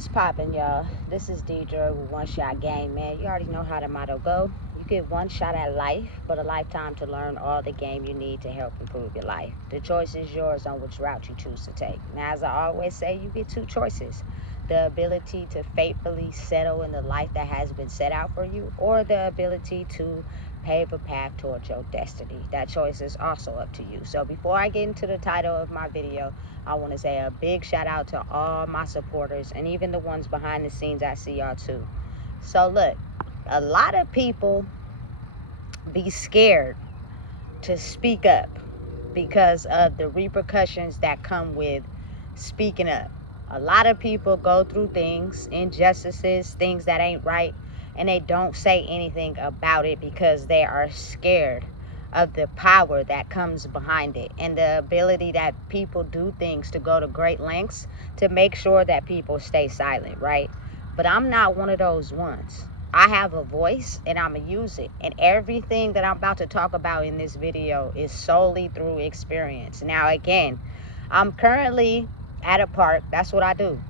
What's poppin', y'all? This is Deidre with One Shot Game, man. You already know how the motto go. You get one shot at life, but a lifetime to learn all the game you need to help improve your life. The choice is yours on which route you choose to take. Now, as I always say, you get two choices. The ability to faithfully settle in the life that has been set out for you, or the ability to pave a path towards your destiny. That choice is also up to you. So before I get into the title of my video, I want to say a big shout out to all my supporters and even the ones behind the scenes. I see y'all too. So look, a lot of people be scared to speak up because of the repercussions that come with speaking up. A lot of people go through things, injustices, things that ain't right, and they don't say anything about it because they are scared of the power that comes behind it and the ability that people do things to go to great lengths to make sure that people stay silent, right? But I'm not one of those ones. I have a voice and I'm gonna use it. And everything that I'm about to talk about in this video is solely through experience. Now, again, I'm currently at a park. That's what I do.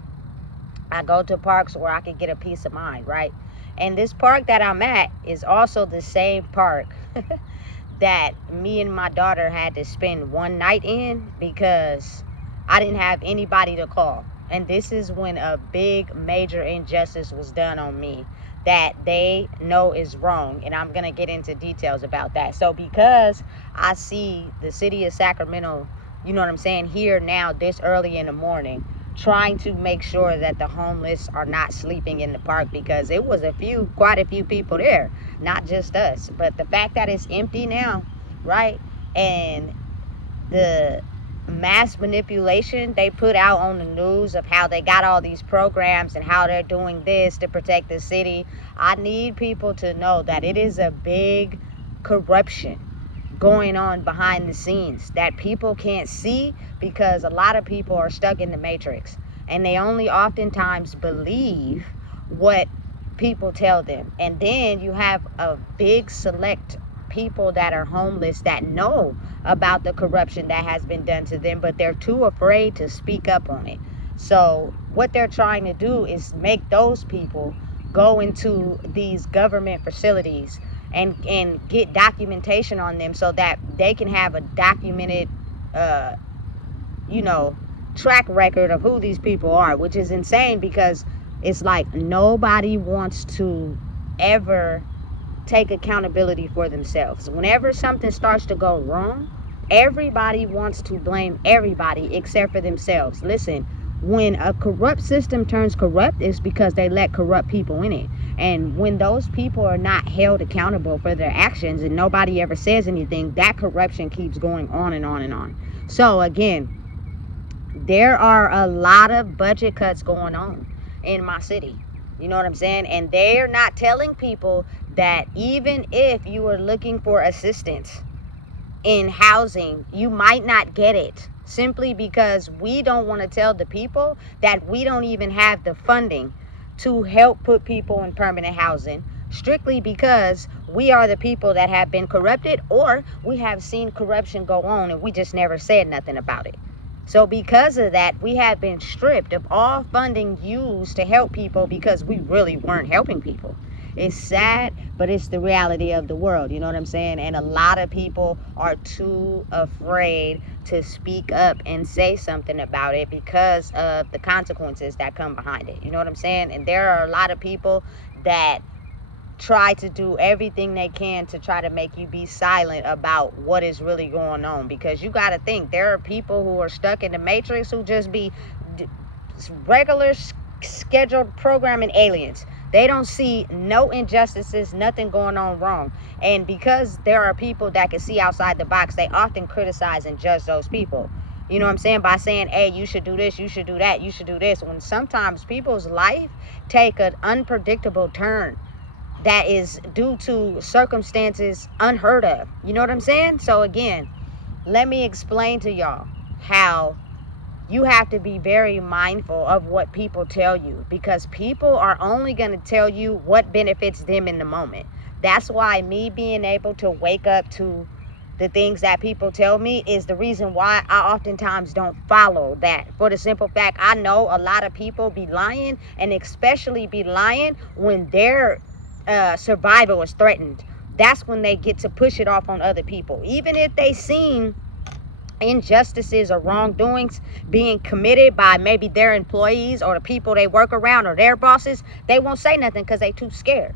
I go to parks where I can get a peace of mind, right? And this park that I'm at is also the same park that me and my daughter had to spend one night in because I didn't have anybody to call. And this is when a big major injustice was done on me that they know is wrong, and I'm gonna get into details about that. So because I see the city of Sacramento, you know what I'm saying, here now this early in the morning, trying to make sure that the homeless are not sleeping in the park, because it was quite a few people there, not just us. But the fact that it's empty now, right, and the mass manipulation they put out on the news of how they got all these programs and how they're doing this to protect the city, I need people to know that it is a big corruption going on behind the scenes that people can't see because a lot of people are stuck in the matrix and they only oftentimes believe what people tell them. And then you have a big select people that are homeless that know about the corruption that has been done to them, but they're too afraid to speak up on it. So what they're trying to do is make those people go into these government facilities and get documentation on them so that they can have a documented track record of who these people are, which is insane because it's like nobody wants to ever take accountability for themselves. Whenever something starts to go wrong, everybody wants to blame everybody except for themselves. Listen, when a corrupt system turns corrupt, it's because they let corrupt people in it. And when those people are not held accountable for their actions and nobody ever says anything, that corruption keeps going on and on and on. So again, there are a lot of budget cuts going on in my city. You know what I'm saying? And they're not telling people that even if you are looking for assistance in housing, you might not get it simply because we don't want to tell the people that we don't even have the funding to help put people in permanent housing, strictly because we are the people that have been corrupted, or we have seen corruption go on and we just never said nothing about it. So because of that, we have been stripped of all funding used to help people because we really weren't helping people. It's sad, but it's the reality of the world, you know what I'm saying? And a lot of people are too afraid to speak up and say something about it because of the consequences that come behind it, you know what I'm saying? And there are a lot of people that try to do everything they can to try to make you be silent about what is really going on, because you got to think there are people who are stuck in the matrix who just be regular scheduled programming aliens. They don't see no injustices, nothing going on wrong. And because there are people that can see outside the box, they often criticize and judge those people. You know what I'm saying? By saying, hey, you should do this, you should do that, you should do this. When sometimes people's life take an unpredictable turn that is due to circumstances unheard of. You know what I'm saying? So again, let me explain to y'all how you have to be very mindful of what people tell you, because people are only going to tell you what benefits them in the moment. That's why me being able to wake up to the things that people tell me is the reason why I oftentimes don't follow that. For the simple fact, I know a lot of people be lying, and especially be lying when their survival is threatened. That's when they get to push it off on other people. Even if they seen injustices or wrongdoings being committed by maybe their employees or the people they work around or their bosses, they won't say nothing because they too scared.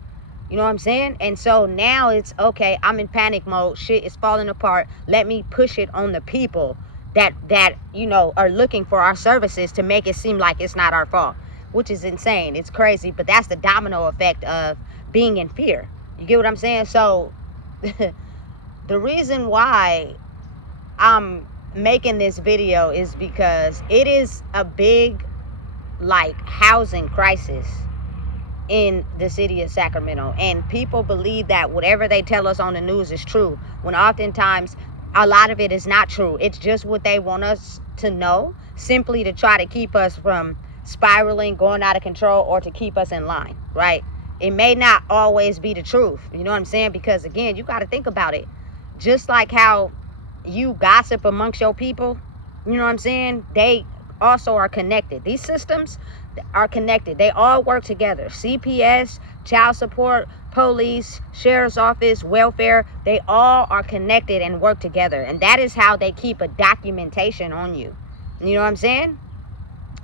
You know what I'm saying? And so now it's okay, I'm in panic mode, shit is falling apart, let me push it on the people that are looking for our services to make it seem like it's not our fault, which is insane. It's crazy, but that's the domino effect of being in fear. You get what I'm saying? So the reason why I'm making this video is because it is a big housing crisis in the city of Sacramento, and people believe that whatever they tell us on the news is true, when oftentimes a lot of it is not true. It's just what they want us to know, simply to try to keep us from spiraling, going out of control, or to keep us in line, right? It may not always be the truth, you know what I'm saying? Because again, you got to think about it. Just like how you gossip amongst your people, you know what I'm saying? They also are connected. These systems are connected. They all work together. CPS, child support, police, sheriff's office, welfare, they all are connected and work together. And that is how they keep a documentation on you. You know what I'm saying?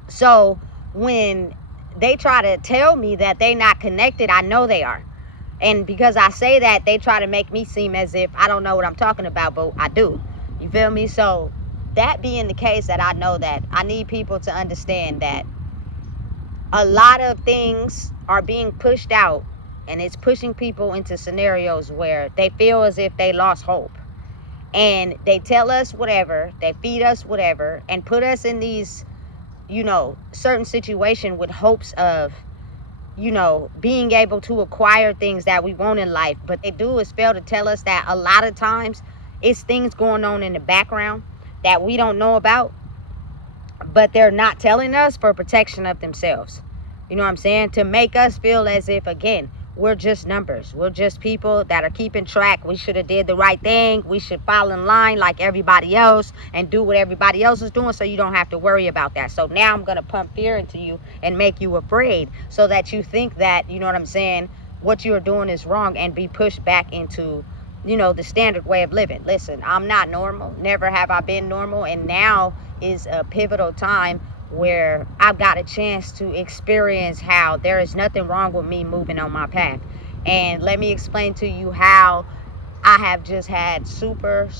So when they try to tell me that they not connected, I know they are. And because I say that, they try to make me seem as if I don't know what I'm talking about, but I do. You feel me? So that being the case, that I know that, I need people to understand that a lot of things are being pushed out, and it's pushing people into scenarios where they feel as if they lost hope. And they tell us whatever, they feed us whatever, and put us in these, certain situation with hopes of, being able to acquire things that we want in life. But they do is fail to tell us that a lot of times it's things going on in the background that we don't know about, but they're not telling us for protection of themselves. You know what I'm saying? To make us feel as if, again, we're just numbers. We're just people that are keeping track. We should have did the right thing. We should fall in line like everybody else and do what everybody else is doing, so you don't have to worry about that. So now I'm going to pump fear into you and make you afraid, so that you think that, you know what I'm saying, what you're doing is wrong, and be pushed back into, the standard way of living. Listen, I'm not normal. Never have I been normal. And now is a pivotal time where I've got a chance to experience how there is nothing wrong with me moving on my path. And let me explain to you how I have just had super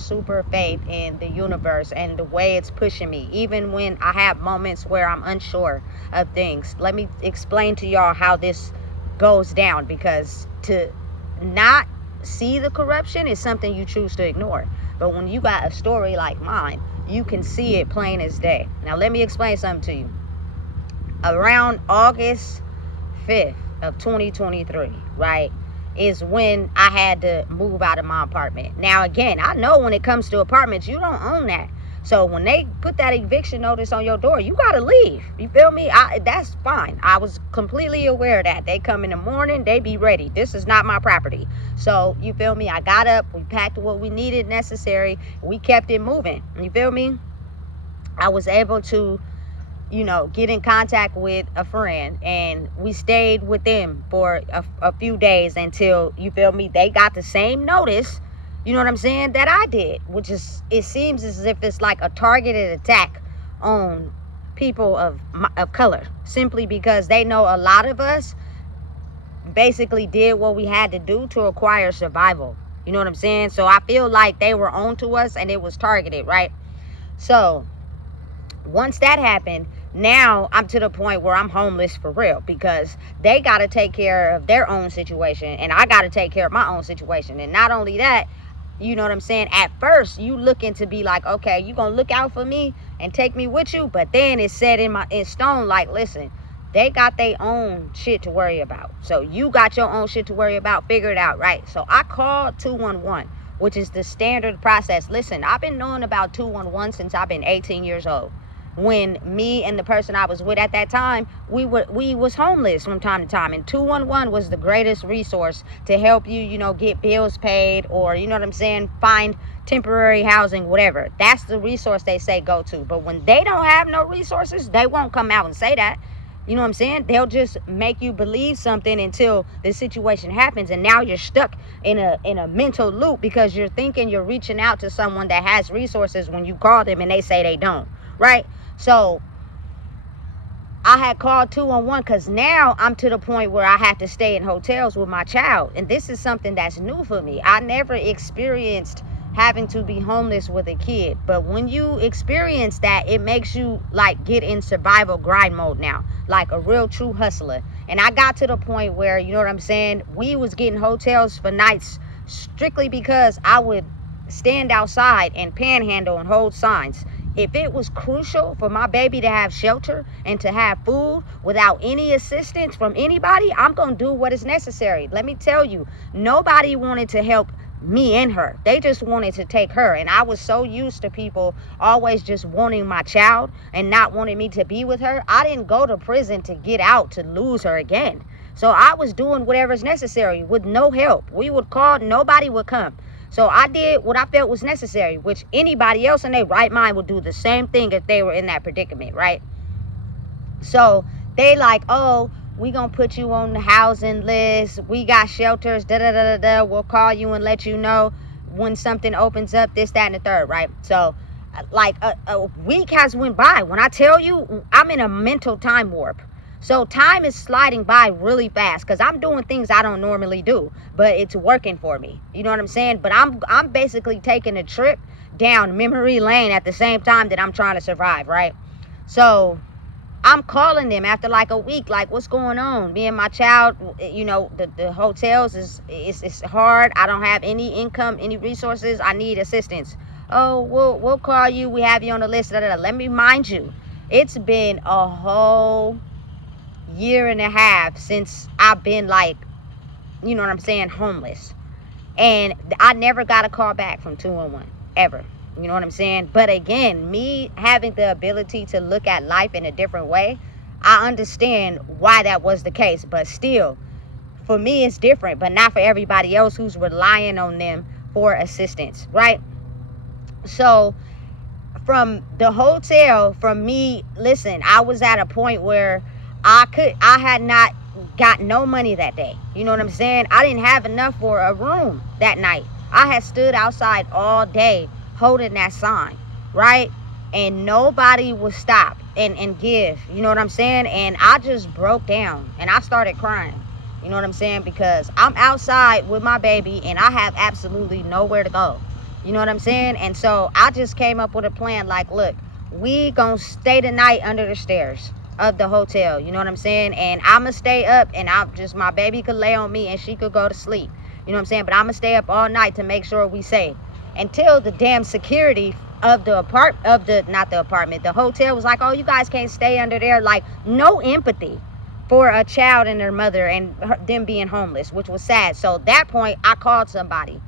faith in the universe and the way it's pushing me, even when I have moments where I'm unsure of things. Let me explain to y'all how this goes down, because to not see the corruption is something you choose to ignore. But when you got a story like mine, you can see it plain as day. Now let me explain something to you. Around August 5th of 2023, right, is when I had to move out of my apartment. Now again, I know when it comes to apartments, you don't own that. So when they put that eviction notice on your door, you gotta leave. You feel me? That's fine. I was completely aware of that. They come in the morning, they be ready. This is not my property. So you feel me? I got up, we packed what we needed necessary, we kept it moving. You feel me? I was able to, get in contact with a friend, and we stayed with them for a few days until, you feel me, they got the same notice, you know what I'm saying, that I did, which is, it seems as if it's like a targeted attack on people of color, simply because they know a lot of us basically did what we had to do to acquire survival. You know what I'm saying? So I feel like they were on to us, and it was targeted, right? So once that happened, now I'm to the point where I'm homeless for real, because they got to take care of their own situation, and I got to take care of my own situation. And not only that, you know what I'm saying, at first you looking to be like, okay, you gonna look out for me and take me with you, but then it's set in stone, like, listen, they got their own shit to worry about, so you got your own shit to worry about. Figure it out, right? So I called 211, which is the standard process. Listen, I've been knowing about 211 since I've been 18 years old. when me and the person I was with at that time, we was homeless from time to time, and 211 was the greatest resource to help you, you know, get bills paid, or, you know what I'm saying, find temporary housing, whatever. That's the resource they say go to. But when they don't have no resources, they won't come out and say that. You know what I'm saying? They'll just make you believe something until the situation happens, and now you're stuck in a mental loop because you're thinking you're reaching out to someone that has resources when you call them and they say they don't, right? So I had called 211 because now I'm to the point where I have to stay in hotels with my child, and this is something that's new for me. I never experienced having to be homeless with a kid, but when you experience that, it makes you like get in survival grind mode now, like a real true hustler. And I got to the point where, you know what I'm saying, we was getting hotels for nights strictly because I would stand outside and panhandle and hold signs. If it was crucial for my baby to have shelter and to have food without any assistance from anybody, I'm gonna do what is necessary. Let me tell you, nobody wanted to help me and her. They just wanted to take her. And I was so used to people always just wanting my child and not wanting me to be with her. I didn't go to prison to get out to lose her again. So I was doing whatever's necessary with no help. We would call, nobody would come. So I did what I felt was necessary, which anybody else in their right mind would do the same thing if they were in that predicament, right? So they like, oh, we gonna put you on the housing list. We got shelters, da-da-da-da-da. We'll call you and let you know when something opens up, this, that, and the third, right? So like a week has went by. When I tell you, I'm in a mental time warp. So time is sliding by really fast because I'm doing things I don't normally do, but it's working for me. You know what I'm saying? But I'm basically taking a trip down memory lane at the same time that I'm trying to survive, right? So I'm calling them after like a week, like, what's going on? Me and my child, you know, the hotels it's hard. I don't have any income, any resources. I need assistance. Oh, we'll call you. We have you on the list. Da, da, da. Let me remind you, it's been a whole year and a half since I've been like, you know what I'm saying, homeless. And I never got a call back from 211, ever. You know what I'm saying? But again, me having the ability to look at life in a different way, I understand why that was the case. But still, for me, it's different, but not for everybody else who's relying on them for assistance, right? So from the hotel, from me, listen, I was at a point where I had not got no money that day. You know what I'm saying? I didn't have enough for a room that night. I had stood outside all day holding that sign, right? And nobody would stop and give, you know what I'm saying? And I just broke down and I started crying, you know what I'm saying? Because I'm outside with my baby and I have absolutely nowhere to go, you know what I'm saying? And so I just came up with a plan like, look, we gonna stay the night under the stairs of the hotel, you know what I'm saying? And I'm gonna stay up and my baby could lay on me and she could go to sleep, you know what I'm saying? But I'm gonna stay up all night to make sure we safe. Until the damn security of the the hotel was like, oh, you guys can't stay under there. Like, no empathy for a child and their mother and them being homeless, which was sad. So at that point, I called somebody,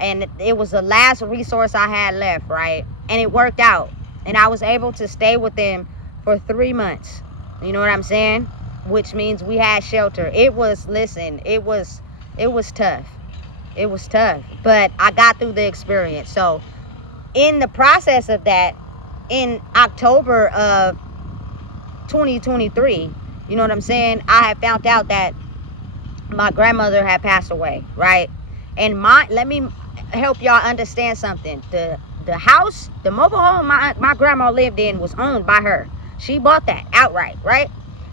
and it was the last resource I had left, right? And it worked out, and I was able to stay with them for 3 months. You know what I'm saying? Which means we had shelter. It was tough. It was tough, but I got through the experience. So in the process of that, in October of 2023, you know what I'm saying, I had found out that my grandmother had passed away, right? And let me help y'all understand something. The house, the mobile home my grandma lived in was owned by her. She bought that outright, right?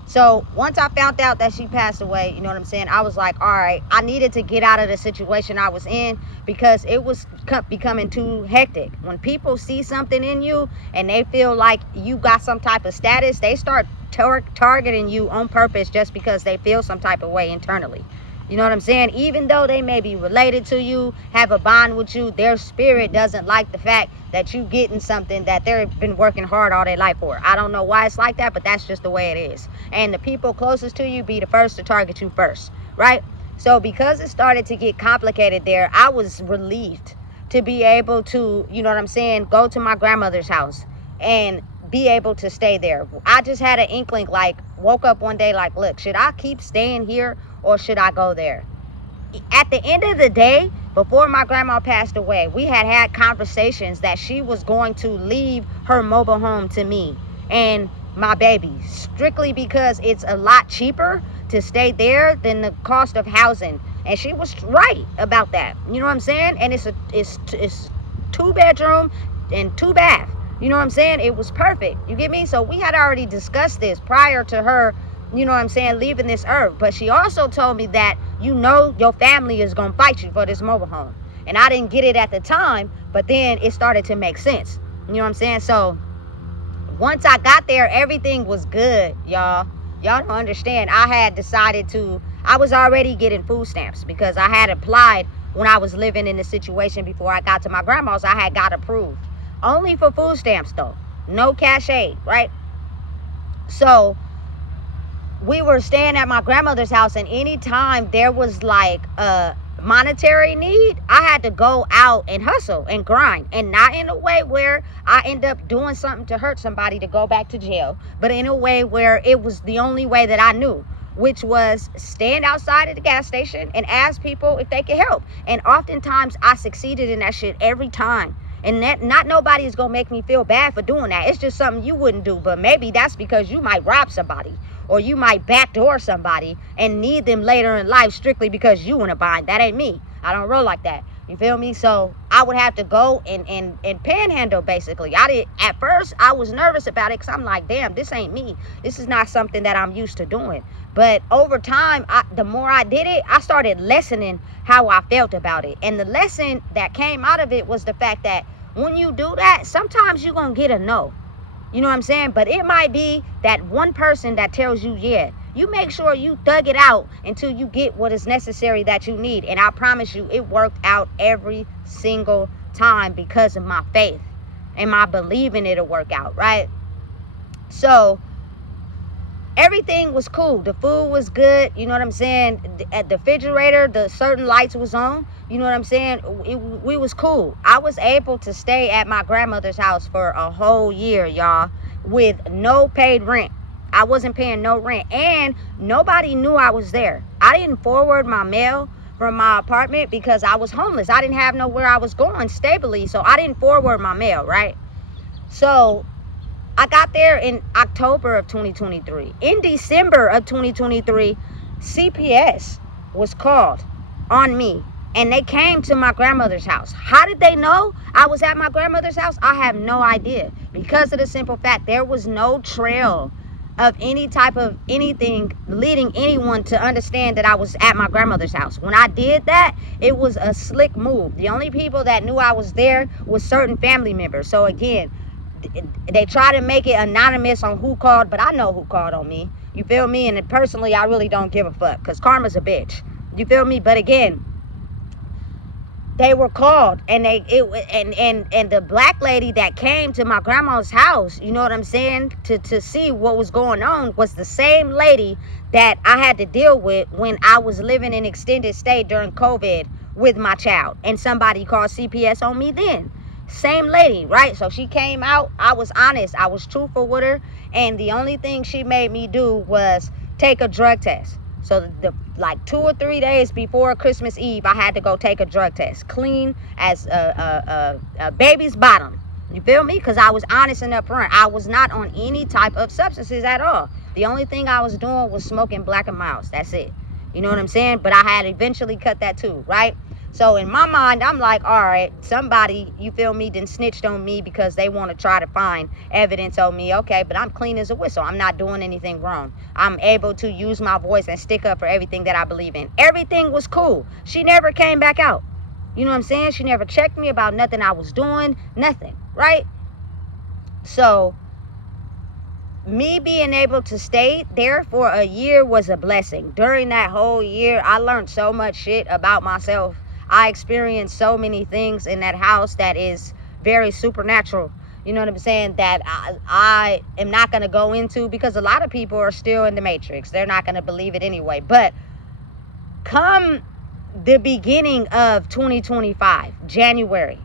So once I found out that she passed away, you know what I'm saying, I was like, all right, I needed to get out of the situation I was in because it was becoming too hectic. When people see something in you and they feel like you got some type of status, they start targeting you on purpose just because they feel some type of way internally. You know what I'm saying? Even though they may be related to you, have a bond with you, their spirit doesn't like the fact that you getting something that they've been working hard all their life for. I don't know why it's like that, but that's just the way it is. And the people closest to you be the first to target you first, right? So because it started to get complicated there, I was relieved to be able to, you know what I'm saying, go to my grandmother's house. And be able to stay there. I just had an inkling, like, woke up one day like, look, should I keep staying here or should I go there? At the end of the day, before my grandma passed away, we had conversations that she was going to leave her mobile home to me and my baby, strictly because it's a lot cheaper to stay there than the cost of housing. And she was right about that. You know what I'm saying? And it's 2-bedroom and 2 bath. You know what I'm saying? It was perfect. You get me? So we had already discussed this prior to her, you know what I'm saying, leaving this earth. But she also told me that, you know, your family is going to fight you for this mobile home. And I didn't get it at the time, but then it started to make sense. You know what I'm saying? So once I got there, everything was good, y'all. Y'all don't understand. I was already getting food stamps because I had applied when I was living in the situation before I got to my grandma's. I had got approved. Only for food stamps, though. No cash aid, right? So we were staying at my grandmother's house, and anytime there was like a monetary need, I had to go out and hustle and grind, and not in a way where I end up doing something to hurt somebody to go back to jail, but in a way where it was the only way that I knew, which was stand outside of the gas station and ask people if they could help. And oftentimes I succeeded in that shit every time. And that not nobody is gonna make me feel bad for doing that. It's just something you wouldn't do, but maybe that's because you might rob somebody or you might backdoor somebody and need them later in life strictly because you in a bind. That ain't me. I don't roll like that. You feel me? So I would have to go and panhandle, basically. At first I was nervous about it because I'm like, damn, this ain't me. This is not something that I'm used to doing. But over time, the more I did it, I started lessening how I felt about it. And the lesson that came out of it was the fact that when you do that, sometimes you're going to get a no. You know what I'm saying? But it might be that one person that tells you, yeah. You make sure you thug it out until you get what is necessary that you need. And I promise you, it worked out every single time because of my faith and my believing it'll work out, right? So everything was cool. The food was good. You know what I'm saying? At the refrigerator, the certain lights was on. You know what I'm saying? We was cool. I was able to stay at my grandmother's house for a whole year, y'all, with no paid rent. I wasn't paying no rent, and nobody knew I was there. I didn't forward my mail from my apartment because I was homeless. I didn't have nowhere I was going stably, so I didn't forward my mail, right? So I got there in October of 2023. In December of 2023, CPS was called on me, and they came to my grandmother's house. How did they know I was at my grandmother's house? I have no idea, because of the simple fact there was no trail of any type of anything leading anyone to understand that I was at my grandmother's house. When I did that, it was a slick move. The only people that knew I was there was certain family members. So again, they try to make it anonymous on who called, but I know who called on me. You feel me? And personally, I really don't give a fuck, because karma's a bitch. You feel me? But again, they were called, and the black lady that came to my grandma's house, you know what I'm saying, to see what was going on, was the same lady that I had to deal with when I was living in extended stay during COVID with my child, and somebody called CPS on me then. Same lady, right? So she came out. I was honest. I was truthful with her, and the only thing she made me do was take a drug test. So like 2 or 3 days before Christmas Eve, I had to go take a drug test, clean as a baby's bottom. You feel me? Because I was honest and upfront. I was not on any type of substances at all. The only thing I was doing was smoking Black and Milds. That's it. You know what I'm saying? But I had eventually cut that too, right? So in my mind, I'm like, all right, somebody, you feel me, then snitched on me because they want to try to find evidence on me. Okay, but I'm clean as a whistle. I'm not doing anything wrong. I'm able to use my voice and stick up for everything that I believe in. Everything was cool. She never came back out. You know what I'm saying? She never checked me about nothing I was doing, nothing, right? So me being able to stay there for a year was a blessing. During that whole year, I learned so much shit about myself. I experienced so many things in that house that is very supernatural. You know what I'm saying? That I am not going to go into, because a lot of people are still in the matrix. They're not going to believe it anyway. But come the beginning of 2025, January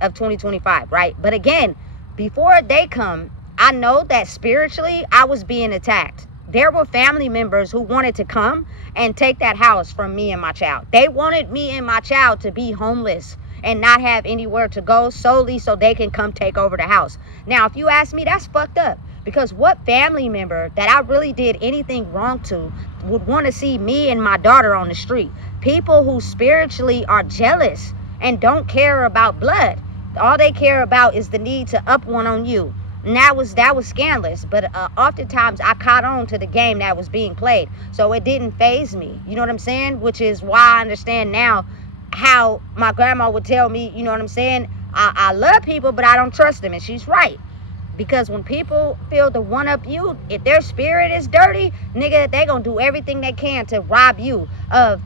of 2025, right? But again, before they come, I know that spiritually I was being attacked. There were family members who wanted to come and take that house from me and my child. They wanted me and my child to be homeless and not have anywhere to go solely so they can come take over the house. Now, if you ask me, that's fucked up. Because what family member that I really did anything wrong to would want to see me and my daughter on the street? People who spiritually are jealous and don't care about blood. All they care about is the need to up one on you. And that was scandalous. But oftentimes I caught on to the game that was being played. So it didn't faze me. You know what I'm saying? Which is why I understand now how my grandma would tell me, you know what I'm saying? I love people, but I don't trust them. And she's right. Because when people feel to one up you, if their spirit is dirty, nigga, they gonna do everything they can to rob you of,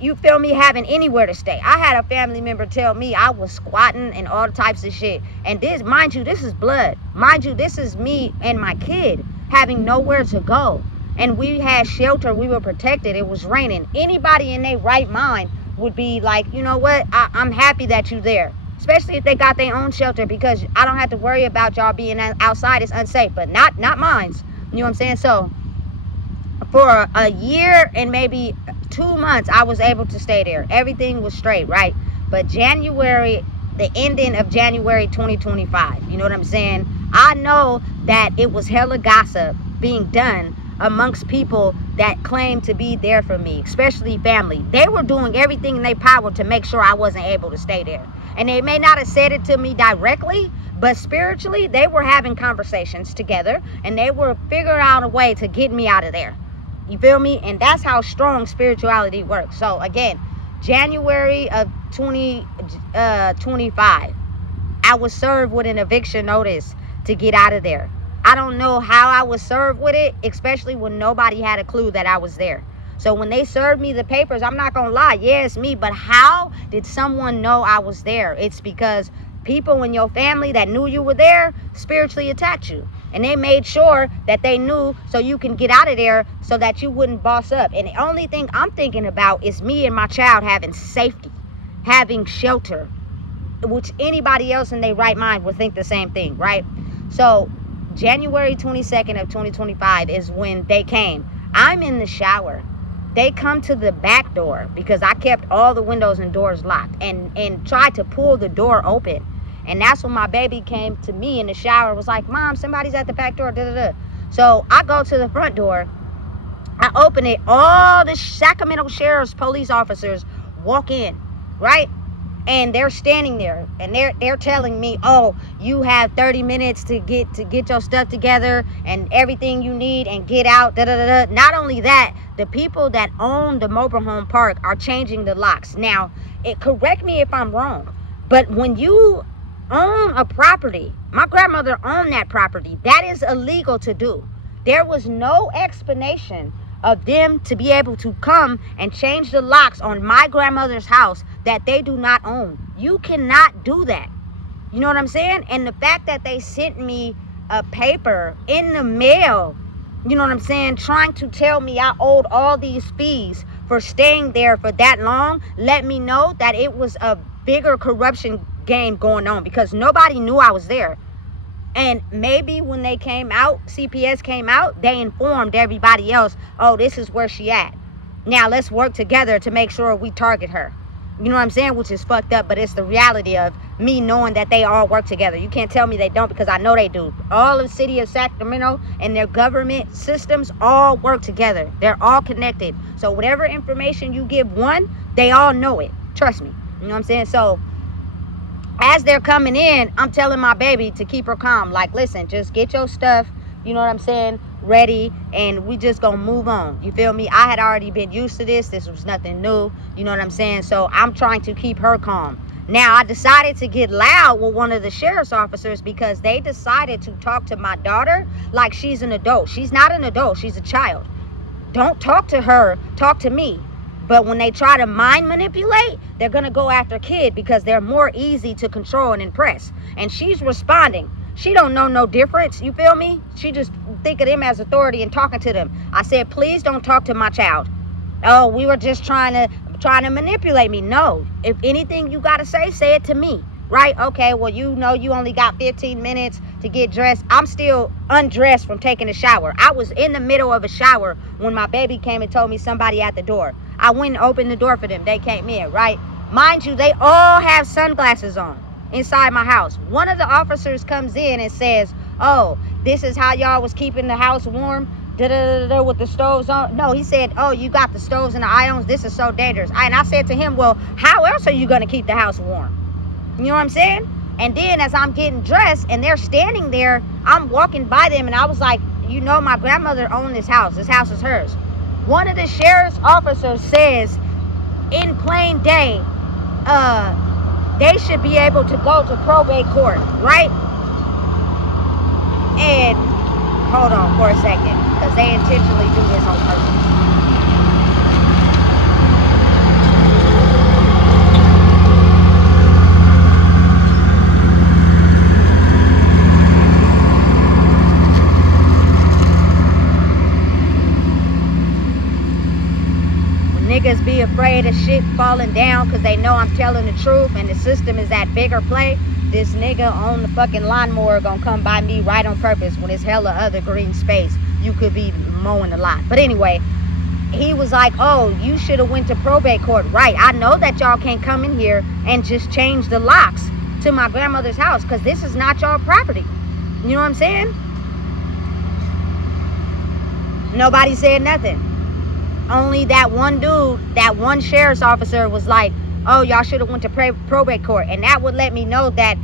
you feel me, having anywhere to stay. I had a family member tell me I was squatting and all types of shit. And this, mind you, this is blood. Mind you, this is me and my kid having nowhere to go. And we had shelter, we were protected, it was raining. Anybody in their right mind would be like, you know what, I'm happy that you're there. Especially if they got their own shelter, because I don't have to worry about y'all being outside. It's unsafe, but not mine. You know what I'm saying? So for a year and maybe 2 months, I was able to stay there. Everything was straight, right? But January, the ending of January 2025, you know what I'm saying? I know that it was hella gossip being done amongst people that claim to be there for me, especially family. They were doing everything in their power to make sure I wasn't able to stay there. And they may not have said it to me directly, but spiritually, they were having conversations together and they were figuring out a way to get me out of there. You feel me? And that's how strong spirituality works. So again, January of 2025, I was served with an eviction notice to get out of there. I don't know how I was served with it, especially when nobody had a clue that I was there. So when they served me the papers, I'm not going to lie, yeah, it's me. But how did someone know I was there? It's because people in your family that knew you were there spiritually attacked you. And they made sure that they knew so you can get out of there so that you wouldn't boss up. And the only thing I'm thinking about is me and my child having safety, having shelter, which anybody else in their right mind would think the same thing, right? So January 22nd of 2025 is when they came. I'm in the shower. They come to the back door because I kept all the windows and doors locked and tried to pull the door open. And that's when my baby came to me in the shower, was like, Mom, somebody's at the back door, da, da, da. So I go to the front door. I open it. All the Sacramento Sheriff's police officers walk in, right? And they're standing there and they're telling me, oh, you have 30 minutes to get your stuff together and everything you need and get out, da, da, da, da. Not only that, the people that own the mobile home park are changing the locks. Now, correct me if I'm wrong, but when you own a property, my grandmother owned that property, that is illegal to do. There was no explanation of them to be able to come and change the locks on my grandmother's house that they do not own. You cannot do that. You know what I'm saying? And the fact that they sent me a paper in the mail, you know what I'm saying, trying to tell me I owed all these fees for staying there for that long, let me know that it was a bigger corruption game going on, because nobody knew I was there. And maybe when they came out, CPS came out, they informed everybody else, oh, this is where she at. Now let's work together to make sure we target her. You know what I'm saying? Which is fucked up, but it's the reality of me knowing that they all work together. You can't tell me they don't, because I know they do. All of the city of Sacramento and their government systems all work together. They're all connected. So whatever information you give one, they all know it. Trust me. You know what I'm saying? So as they're coming in, I'm telling my baby to keep her calm. Like, listen, just get your stuff, you know what I'm saying, ready, and we just gonna move on. You feel me? I had already been used to this. This was nothing new. You know what I'm saying? So I'm trying to keep her calm. Now, I decided to get loud with one of the sheriff's officers because they decided to talk to my daughter like she's an adult. She's not an adult. She's a child. Don't talk to her. Talk to me. But when they try to mind manipulate, they're going to go after kid because they're more easy to control and impress. And she's responding. She don't know no difference. You feel me? She just think of them as authority and talking to them. I said, please don't talk to my child. Oh, we were just trying to manipulate me. No. If anything you got to say it to me. Right? Okay, well, you know you only got 15 minutes to get dressed. I'm still undressed from taking a shower. I was in the middle of a shower when my baby came and told me somebody at the door. I went and opened the door for them. They came in, right? Mind you, they all have sunglasses on inside my house. One of the officers comes in and says, oh, this is how y'all was keeping the house warm, with the stoves on. No, he said, oh, you got the stoves and the ions. This is so dangerous. And I said to him, well, how else are you going to keep the house warm? You know what I'm saying? And then as I'm getting dressed and they're standing there, I'm walking by them and I was like, you know, my grandmother owned this house. This house is hers. One of the sheriff's officers says in plain day, they should be able to go to probate court, right? And hold on for a second, because they intentionally do this on purpose. Niggas be afraid of shit falling down because they know I'm telling the truth and the system is at bigger play. This nigga on the fucking lawnmower gonna come by me right on purpose when it's hella other green space. You could be mowing the lot. But anyway, he was like, oh, you should have went to probate court. Right, I know that y'all can't come in here and just change the locks to my grandmother's house because this is not y'all property. You know what I'm saying? Nobody said nothing. Only that one dude, that one sheriff's officer was like, oh, y'all should have went to probate court. And that would let me know that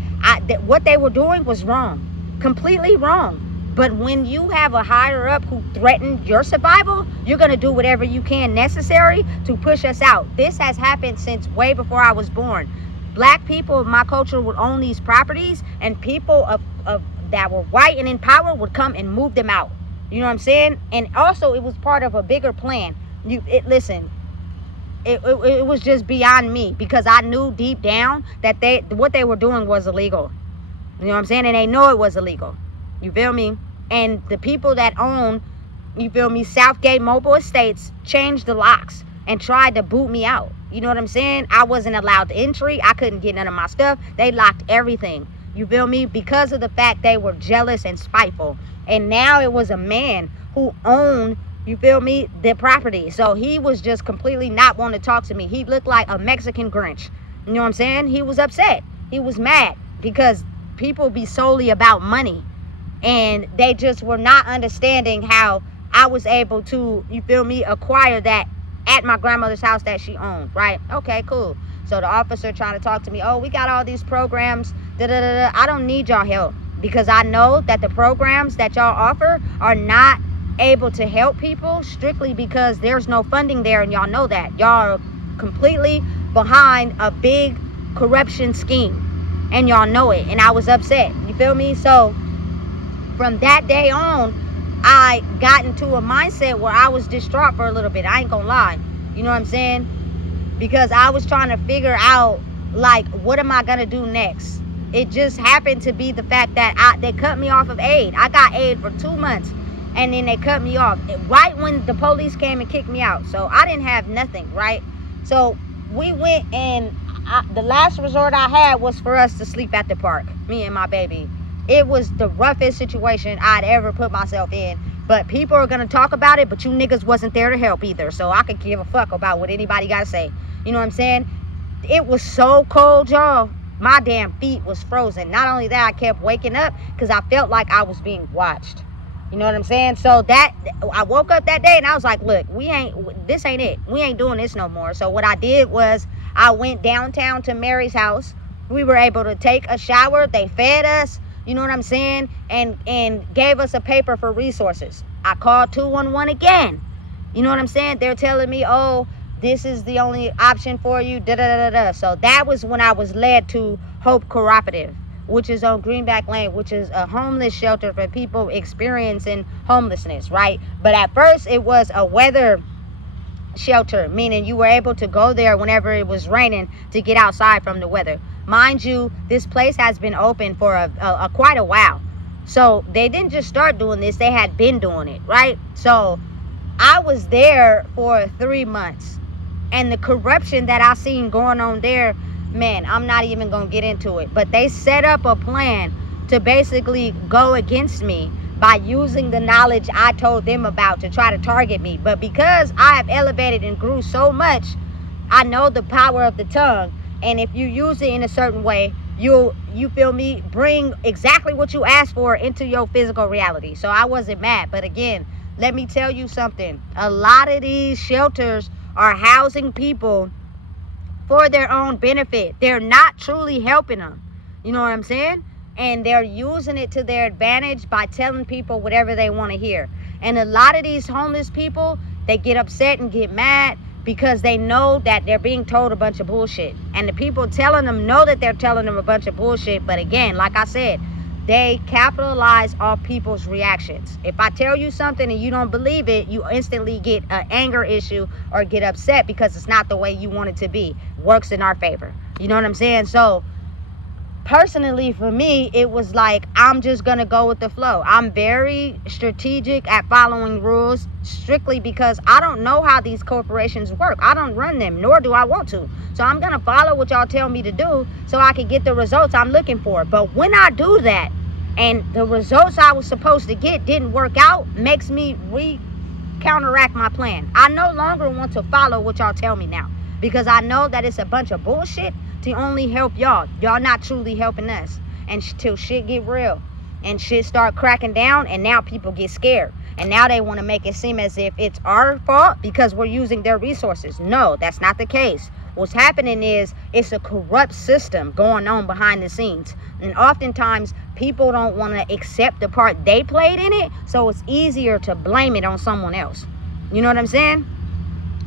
what they were doing was wrong. Completely wrong. But when you have a higher up who threatened your survival, you're going to do whatever you can necessary to push us out. This has happened since way before I was born. Black people of my culture would own these properties, and people of that were white and in power would come and move them out. You know what I'm saying? And also it was part of a bigger plan. It was just beyond me, because I knew deep down that what they were doing was illegal. You know what I'm saying? And they know it was illegal. You feel me? And the people that own, you feel me, Southgate Mobile Estates changed the locks and tried to boot me out. You know what I'm saying? I wasn't allowed entry. I couldn't get none of my stuff. They locked everything. You feel me? Because of the fact they were jealous and spiteful. And now it was a man who owned, you feel me, the property. So he was just completely not wanting to talk to me. He looked like a Mexican Grinch. You know what I'm saying? He was upset. He was mad because people be solely about money. And they just were not understanding how I was able to, you feel me, acquire that at my grandmother's house that she owned, right? Okay, cool. So the officer trying to talk to me, oh, we got all these programs, da-da-da-da. I don't need y'all help, because I know that the programs that y'all offer are not able to help people strictly because there's no funding there, and y'all know that. Y'all are completely behind a big corruption scheme, and y'all know it, and I was upset. You feel me? So from that day on, I got into a mindset where I was distraught for a little bit. I ain't gonna lie. You know what I'm saying? Because I was trying to figure out, like, what am I gonna do next? It just happened to be the fact that they cut me off of aid. I got aid for 2 months, and then they cut me off right when the police came and kicked me out. So I didn't have nothing, right? So we went, and the last resort I had was for us to sleep at the park, me and my baby. It was the roughest situation I'd ever put myself in. But people are going to talk about it, but you niggas wasn't there to help either. So I could give a fuck about what anybody got to say. You know what I'm saying? It was so cold, y'all. My damn feet was frozen. Not only that, I kept waking up because I felt like I was being watched. You know what I'm saying? So that I woke up that day and I was like, look, this ain't it. We ain't doing this no more. So what I did was I went downtown to Mary's house. We were able to take a shower. They fed us, you know what I'm saying? And gave us a paper for resources. I called 211 again. You know what I'm saying? They're telling me, oh, this is the only option for you, da-da-da-da-da. So that was when I was led to Hope Cooperative, which is on Greenback Lane, which is a homeless shelter for people experiencing homelessness, right? But at first it was a weather shelter, meaning you were able to go there whenever it was raining to get outside from the weather. Mind you, this place has been open for quite a while. So they didn't just start doing this, they had been doing it, right? So I was there for 3 months. And the corruption that I seen going on there, man, I'm not even going to get into it. But they set up a plan to basically go against me by using the knowledge I told them about to try to target me. But because I have elevated and grew so much, I know the power of the tongue. And if you use it in a certain way, you feel me, bring exactly what you asked for into your physical reality. So I wasn't mad. But again, let me tell you something. A lot of these shelters are housing people for their own benefit. They're not truly helping them. You know what I'm saying? And they're using it to their advantage by telling people whatever they want to hear. And a lot of these homeless people, they get upset and get mad because they know that they're being told a bunch of bullshit. And the people telling them know that they're telling them a bunch of bullshit. But again, like I said, they capitalize off people's reactions. If I tell you something and you don't believe it, you instantly get an anger issue or get upset because it's not the way you want it to be. Works in our favor. You know what I'm saying? So personally, for me, it was like, I'm just gonna go with the flow. I'm very strategic at following rules, strictly because I don't know how these corporations work. I don't run them, nor do I want to. So I'm gonna follow what y'all tell me to do so I can get the results I'm looking for. But when I do that and the results I was supposed to get didn't work out, makes me counteract my plan. I no longer want to follow what y'all tell me now, because I know that it's a bunch of bullshit to only help y'all. Y'all not truly helping us. And till shit get real and shit start cracking down, and now people get scared. And now they want to make it seem as if it's our fault because we're using their resources. No, that's not the case. What's happening is it's a corrupt system going on behind the scenes. And oftentimes people don't want to accept the part they played in it, so it's easier to blame it on someone else. You know what I'm saying?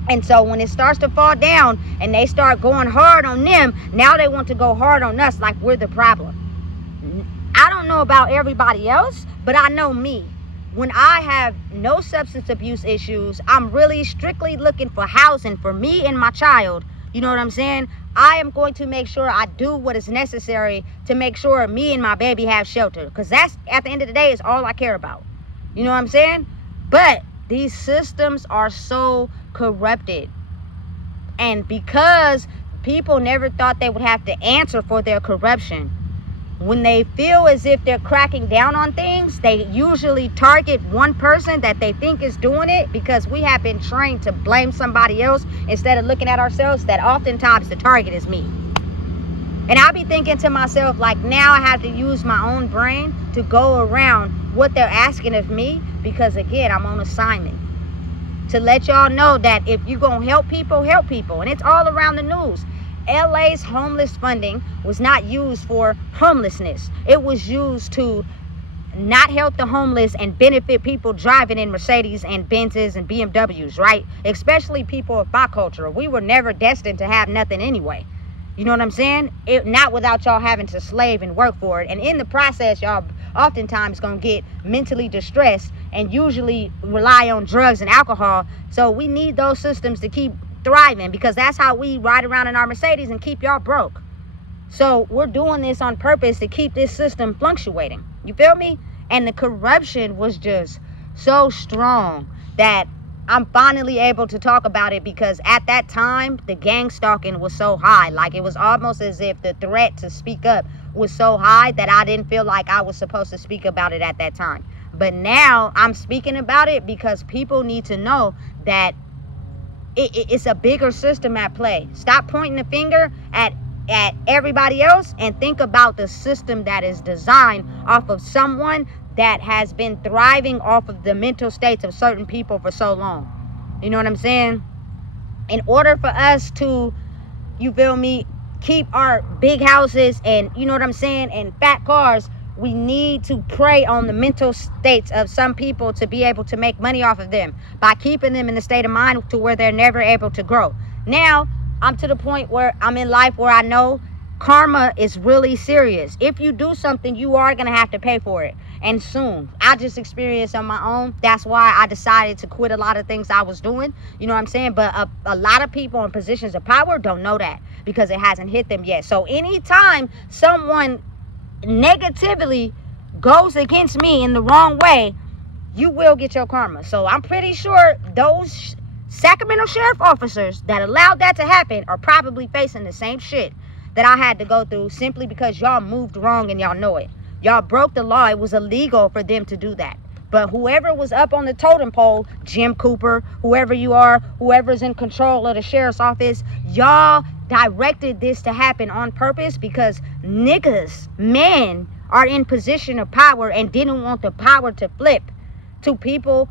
And so when it starts to fall down and they start going hard on them, now they want to go hard on us like we're the problem. I don't know about everybody else, but I know me. When I have no substance abuse issues, I'm really strictly looking for housing for me and my child. You know what I'm saying? I am going to make sure I do what is necessary to make sure me and my baby have shelter. Because that's, at the end of the day, is all I care about. You know what I'm saying? But these systems are so corrupted. And because people never thought they would have to answer for their corruption, when they feel as if they're cracking down on things, they usually target one person that they think is doing it, because we have been trained to blame somebody else instead of looking at ourselves, that oftentimes the target is me. And I'll be thinking to myself, like, now I have to use my own brain to go around what they're asking of me, because again, I'm on assignment to let y'all know that if you're gonna help people, help people. And it's all around the news. LA's homeless funding was not used for homelessness. It was used to not help the homeless and benefit people driving in Mercedes and Benzes and BMWs, right? Especially people of my culture. We were never destined to have nothing anyway. You know what I'm saying? Not without y'all having to slave and work for it. And in the process, y'all oftentimes gonna get mentally distressed and usually rely on drugs and alcohol. So we need those systems to keep thriving, because that's how we ride around in our Mercedes and keep y'all broke. So we're doing this on purpose to keep this system fluctuating. You feel me? And the corruption was just so strong that I'm finally able to talk about it, because at that time the gang stalking was so high. Like, it was almost as if the threat to speak up was so high that I didn't feel like I was supposed to speak about it at that time. But now I'm speaking about it because people need to know that it's a bigger system at play. Stop pointing the finger at everybody else and think about the system that is designed off of someone that has been thriving off of the mental states of certain people for so long. You know what I'm saying? In order for us to, you feel me, keep our big houses and, you know what I'm saying, and fat cars, we need to prey on the mental states of some people to be able to make money off of them by keeping them in the state of mind to where they're never able to grow. Now, I'm to the point where I'm in life where I know karma is really serious. If you do something, you are going to have to pay for it. And soon. I just experienced on my own. That's why I decided to quit a lot of things I was doing. You know what I'm saying? But a lot of people in positions of power don't know that because it hasn't hit them yet. So anytime someone negatively goes against me in the wrong way, you will get your karma. So I'm pretty sure those Sacramento sheriff officers that allowed that to happen are probably facing the same shit that I had to go through, simply because y'all moved wrong and y'all know it. Y'all broke the law. It was illegal for them to do that. But whoever was up on the totem pole, Jim Cooper, whoever you are, whoever's in control of the sheriff's office, y'all directed this to happen on purpose because niggas, men, are in position of power and didn't want the power to flip to people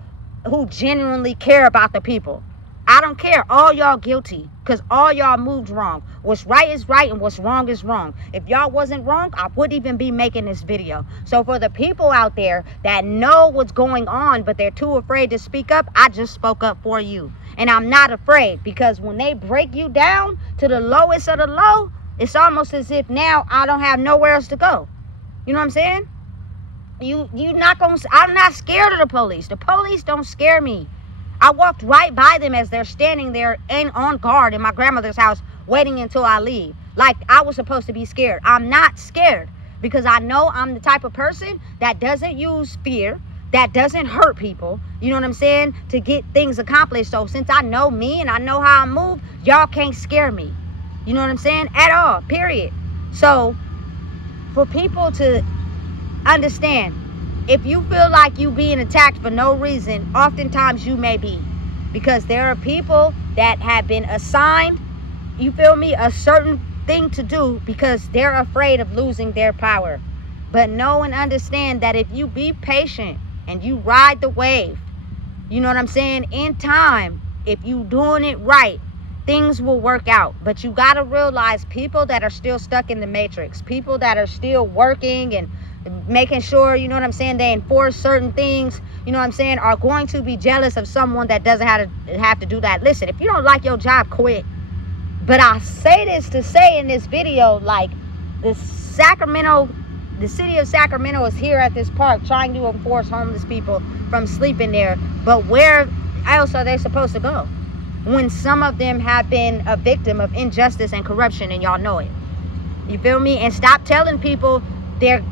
who genuinely care about the people. I don't care. All y'all guilty because all y'all moved wrong. What's right is right and what's wrong is wrong. If y'all wasn't wrong, I wouldn't even be making this video. So for the people out there that know what's going on, but they're too afraid to speak up, I just spoke up for you. And I'm not afraid because when they break you down to the lowest of the low, it's almost as if now I don't have nowhere else to go. You know what I'm saying? I'm not scared of the police. The police don't scare me. I walked right by them as they're standing there and on guard in my grandmother's house waiting until I leave. Like I was supposed to be scared. I'm not scared because I know I'm the type of person that doesn't use fear, that doesn't hurt people, you know what I'm saying, to get things accomplished. So since I know me and I know how I move, y'all can't scare me. You know what I'm saying? At all, period. So for people to understand, if you feel like you being attacked for no reason, oftentimes you may be. Because there are people that have been assigned, you feel me, a certain thing to do because they're afraid of losing their power. But know and understand that if you be patient and you ride the wave, you know what I'm saying, in time, if you doing it right, things will work out. But you got to realize people that are still stuck in the matrix, people that are still working and making sure, you know what I'm saying, they enforce certain things, you know what I'm saying, are going to be jealous of someone that doesn't have to do that. Listen, if you don't like your job, quit. But I say this to say in this video, like the city of Sacramento is here at this park trying to enforce homeless people from sleeping there. But where else are they supposed to go when some of them have been a victim of injustice and corruption and y'all know it? You feel me? And stop telling people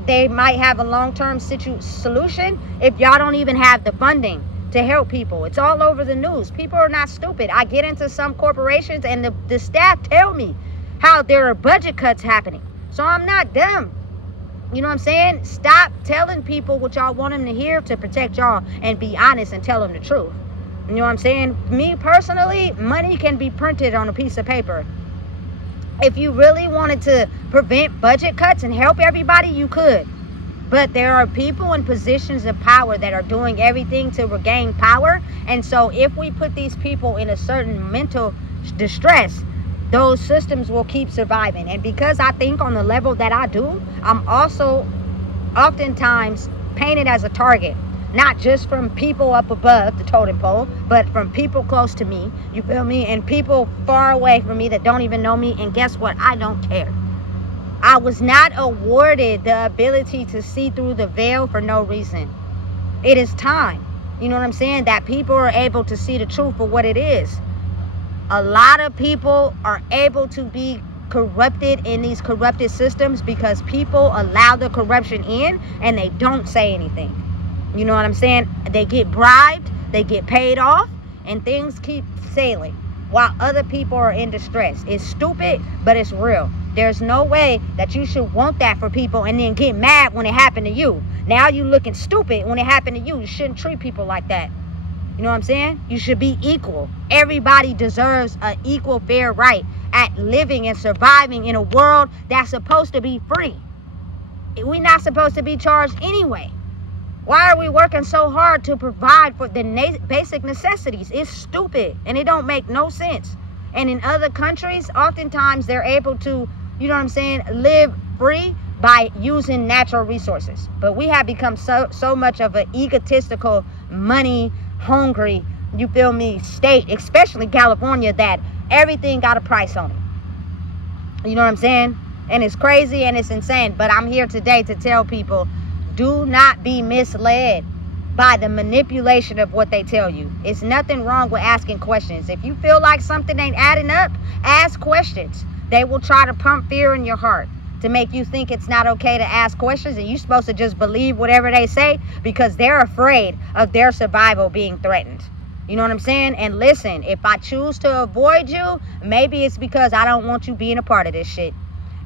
they might have a long-term solution if y'all don't even have the funding to help people. It's all over the news. People are not stupid. I get into some corporations and the staff tell me how there are budget cuts happening. So I'm not dumb. You know what I'm saying? Stop telling people what y'all want them to hear to protect y'all and be honest and tell them the truth. You know what I'm saying? Me personally, money can be printed on a piece of paper. If you really wanted to prevent budget cuts and help everybody, you could. But there are people in positions of power that are doing everything to regain power. And so if we put these people in a certain mental distress, those systems will keep surviving. And because I think on the level that I do, I'm also oftentimes painted as a target. Not just from people up above the totem pole, but from people close to me, you feel me? And people far away from me that don't even know me. And guess what? I don't care. I was not awarded the ability to see through the veil for no reason. It is time, you know what I'm saying, that people are able to see the truth for what it is. A lot of people are able to be corrupted in these corrupted systems because people allow the corruption in and they don't say anything. You know what I'm saying? They get bribed, they get paid off, and things keep sailing while other people are in distress. It's stupid, but it's real. There's no way that you should want that for people and then get mad when it happened to you. Now you looking stupid when it happened to you. You shouldn't treat people like that. You know what I'm saying? You should be equal. Everybody deserves an equal, fair right at living and surviving in a world that's supposed to be free. We're not supposed to be charged anyway. Why are we working so hard to provide for the basic necessities? It's stupid and it don't make no sense. And in other countries, oftentimes they're able to, you know what I'm saying, live free by using natural resources. But we have become so much of an egotistical, money hungry, you feel me, state, especially California, that everything got a price on it. You know what I'm saying? And it's crazy and it's insane. But I'm here today to tell people, do not be misled by the manipulation of what they tell you. It's nothing wrong with asking questions. If you feel like something ain't adding up, ask questions. They will try to pump fear in your heart to make you think it's not okay to ask questions and you're supposed to just believe whatever they say because they're afraid of their survival being threatened. You know what I'm saying? And listen, if I choose to avoid you, maybe it's because I don't want you being a part of this shit.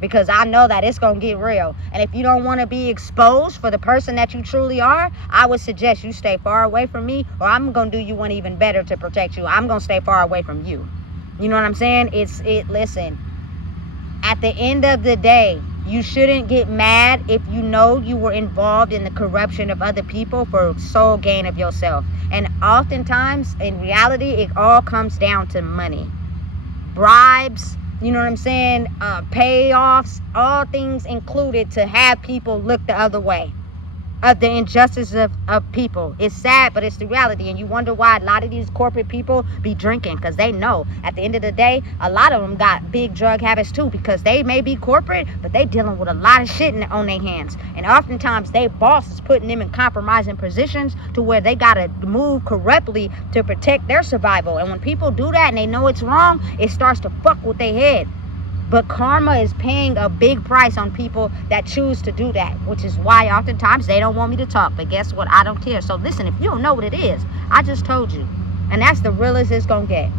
because I know that it's going to get real. And if you don't want to be exposed for the person that you truly are, I would suggest you stay far away from me, or I'm going to do you one even better to protect you. I'm going to stay far away from you. You know what I'm saying? Listen, at the end of the day, you shouldn't get mad if you know you were involved in the corruption of other people for sole gain of yourself. And oftentimes, in reality, it all comes down to money. Bribes, you know what I'm saying? Payoffs, all things included to have people look the other way. Of the injustice of people. It's sad, but it's the reality. And you wonder why a lot of these corporate people be drinking, because they know at the end of the day, a lot of them got big drug habits too, because they may be corporate, but they dealing with a lot of shit on their hands. And oftentimes their boss is putting them in compromising positions to where they gotta move correctly to protect their survival. And when people do that and they know it's wrong, it starts to fuck with their head. But karma is paying a big price on people that choose to do that, which is why oftentimes they don't want me to talk. But guess what? I don't care. So listen, if you don't know what it is, I just told you. And that's the realest it's going to get.